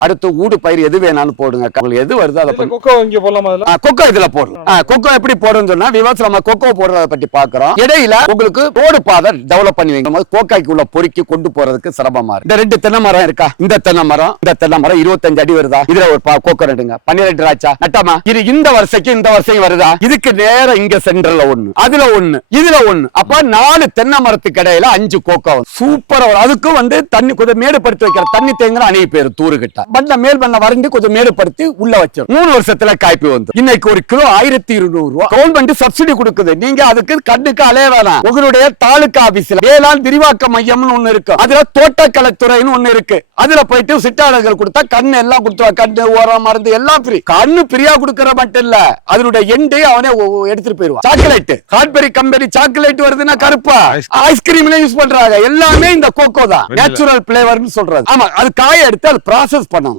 அடுத்து ஊடு பயிர் எது வேணாலும் போடுங்க. உங்களுக்கு எது வருதோ அதை கொக்கோ இங்க போடலாமா கொக்கோ இதுல போடணும் ஆ, கொக்கோ எப்படி போடுன்னு சொன்னா விவாசம் நம்ம கொக்கோ போடுறத பத்தி பாக்குறோம். இடையில உங்களுக்கு ரோடு பாதை டெவலப் பண்ணி வைக்கும் கோக்காய்க்கு உள்ள பொறுக்கி கொண்டு போறதுக்கு சிரமமா இருக்கு. இந்த ரெண்டு தென்னை மரம் இருக்கா? இந்த தென்னை மரம் இந்த தென்னை மரம் இருபத்தஞ்சு அடி வருதா? இதுல ஒரு கொக்கோ நடுங்க பன்னிரெண்டு ராச்சா நட்டமா? இது இந்த வருஷத்துக்கு இந்த வருஷம் வருதா? இதுக்கு நேரம் இங்க சென்டர்ல ஒண்ணு அதுல ஒண்ணு இதுல ஒண்ணு. அப்ப நாலு தென்னை மரத்துக்கு இடையில அஞ்சு கோக்கோ சூப்பரா அதுக்கும் வந்து தண்ணி கொஞ்சம் மேடுபடுத்தி வைக்கிற தண்ணி தேங்குற அணைய பேர் தூரு கிட்ட பண்ண மேல் பண்ண வரைந்து கொஞ்சம் மேடுபடுத்தி உள்ள வச்சிடும் மூணு வருஷத்துல காய்ப்பு வந்து. இன்னைக்கு ஒரு கிலோ ஆயிரத்தி இருநூறு ரூபாய் கவர்மெண்ட் சப்சிடி கொடுக்குது. நீங்க அதுக்கு கண்ணுக்கு அலைய வேணாம் உங்களுடைய தாலுகா ஆபீஸ்ல வேளாண் விரிவாக்க மையம்னு ஒண்ணு இருக்கு. அதுல தோட்டக்கலைத்துறைன்னு ஒண்ணு இருக்கு. அதுல போயிட்டு சிட்டாளர்கள் கொடுத்தா கண்ணு எல்லாம் கொடுத்துருவா. கண்ணு உரம் மருந்து எல்லாம் ஃப்ரீ கண்ணு ஃப்ரீயா கொடுக்கற மட்டும் இல்ல. அதனுடைய எண்டு அவனே எடுத்துட்டு போயிருவான். சாக்லேட் காட்பெரி கம்பெனி சாக்லேட் வருதுன்னா கருப்பா. ஐஸ்கிரீம்ல யூஸ் பண்றாங்க. எல்லாமே இந்த கோகோ தான். நேச்சுரல் பிளேவர்னு சொல்றது. ஆமா அது காய எடுத்து அது ப்ராசஸ்